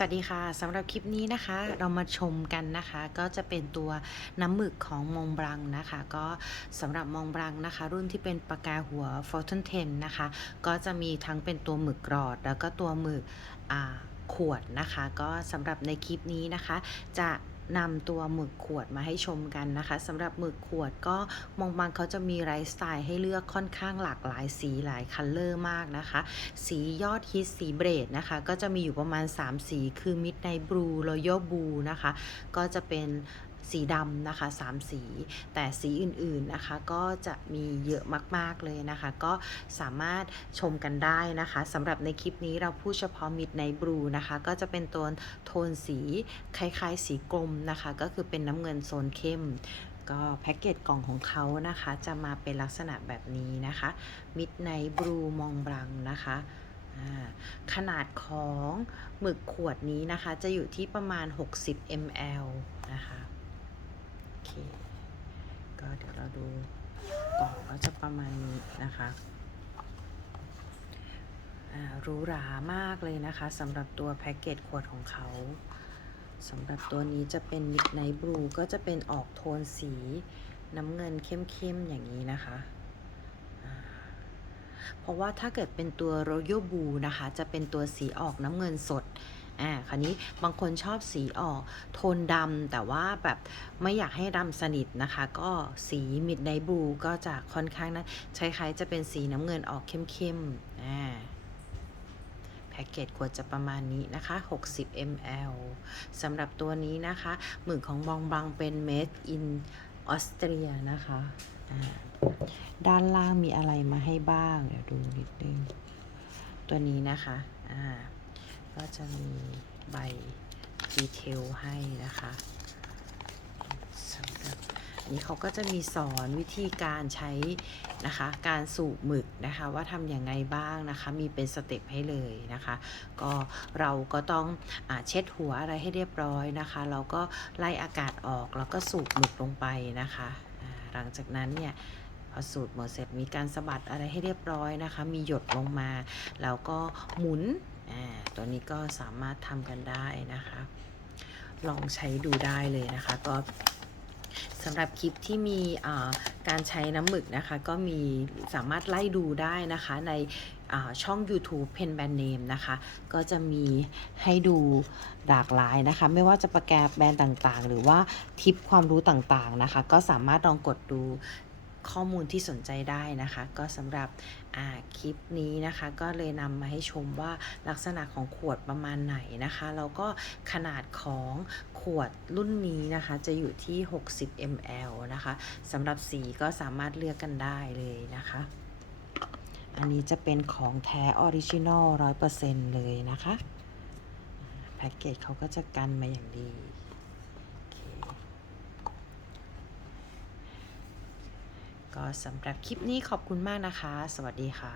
สวัสดีค่ะสำหรับคลิปนี้นะคะเรามาชมกันนะคะ ก็จะเป็นตัวน้ำหมึกของมองบรังนะคะ ก็สำหรับมองบรังนะคะ รุ่นที่เป็นปากกาหัว f o r t u n 10นะคะ ก็จะมีทั้งเป็นตัวหมึกกรอด แล้วก็ตัวหมึกขวดนะคะ ก็สำหรับในคลิปนี้นะคะ จะ นำตัวหมึกขวดมาให้ชมกันนะคะสำหรับหมึกขวดก็มองบางเขาจะมีไลฟ์สไตล์ให้เลือกค่อนข้างหลากหลายสีหลายคัลเลอร์มากนะคะ สียอดฮิตสีเบรดนะคะ ก็จะมีอยู่ประมาณ 3 สีคือมิดไนบลูรอยัลบูนะคะ ก็จะเป็น สีดำนะคะ3 สี แต่สีอื่นๆนะคะก็จะมีเยอะมากๆเลยนะคะ ก็สามารถชมกันได้นะคะสำหรับในคลิปนี้เราพูดเฉพาะ Midnight Blue นะคะ ก็จะเป็นตัวโทนสีคล้ายๆ สีกลมนะคะ ก็คือเป็นน้ำเงินโซนเข้ม ก็แพ็กเกจกล่องของเขานะคะ จะมาเป็นลักษณะแบบนี้นะคะ Midnight Blue มองบลังนะคะขนาดของหมึกขวดนี้นะคะ จะอยู่ที่ประมาณ 60 ml นะคะ ดี๋ยวเราดูกล่องก็จะประมาณนี้นะคะหรูหรามากเลยนะคะสำหรับตัวแพ็กเกจขวดของเขาสำหรับตัวนี้จะเป็น Midnight Blue ก็จะเป็นออกโทนสีน้ำเงินเข้มๆ อย่างนี้นะคะ เพราะว่าถ้าเกิดเป็นตัว Royal Blue นะคะ จะเป็นตัวสีออกน้ำเงินสด อ่าคราวนี้บางคนชอบสีออกโทนดำแต่ว่าแบบไม่อยากให้ดำสนิทนะคะ ก็สี Midnight Blue ก็จะค่อนข้างนะคล้ายๆจะเป็นสีน้ำเงินออกเข้มๆอ่าแพ็กเกจควรจะประมาณนี้นะคะ 60 ml สำหรับตัวนี้นะคะหมึกของบองบังเป็น made in ออสเตรียนะคะอ่าด้านล่างมีอะไรมาให้บ้าง เดี๋ยวดูนิดนึง ตัวนี้นะคะ อ่า ก็จะมีใบดีเทลให้นะคะสำหรับอันนี้เขาก็จะมีสอนวิธีการใช้นะคะ การสูบหมึกนะคะ ว่าทำยังไงบ้างนะคะ มีเป็นสเต็ปให้เลยนะคะ ก็เราก็ต้องอเช็ดหัวอะไรให้เรียบร้อยนะคะแล้วก็ไล่อากาศออกแล้วก็สูบหมึกลงไปนะคะหลังจากนั้นเนี่ยพอสูตรหมดเสร็จมีการสะบัดอะไรให้เรียบร้อยนะคะ มีหยดลงมา แล้วก็หมุน ตัวนี้ก็สามารถทำกันได้นะคะ ลองใช้ดูได้เลยนะคะ ก็สำหรับคลิปที่มีการใช้น้ำหมึกนะคะ ก็มีสามารถไล่ดูได้นะคะในช่อง YouTube Pen Brand Name นะคะ ก็จะมีให้ดูหลากหลายนะคะ ไม่ว่าจะประแกบแบรนด์ต่างๆ หรือว่าทิปความรู้ต่างๆนะคะ ก็สามารถลองกดดู ข้อมูลที่สนใจได้นะคะ ก็สำหรับคลิปนี้นะคะ ก็เลยนำมาให้ชมว่าลักษณะของขวดประมาณไหนนะคะ แล้วก็ขนาดของขวดรุ่นนี้นะคะ จะอยู่ที่ 60 ml นะคะสำหรับสีก็สามารถเลือกกันได้เลยนะคะ อันนี้จะเป็นของแท้ออริจินอล100%เลยนะคะ แพ็กเกจเขาก็จะกันมาอย่างดีโอเค ก็สำหรับคลิปนี้ขอบคุณมากนะคะ สวัสดีค่ะ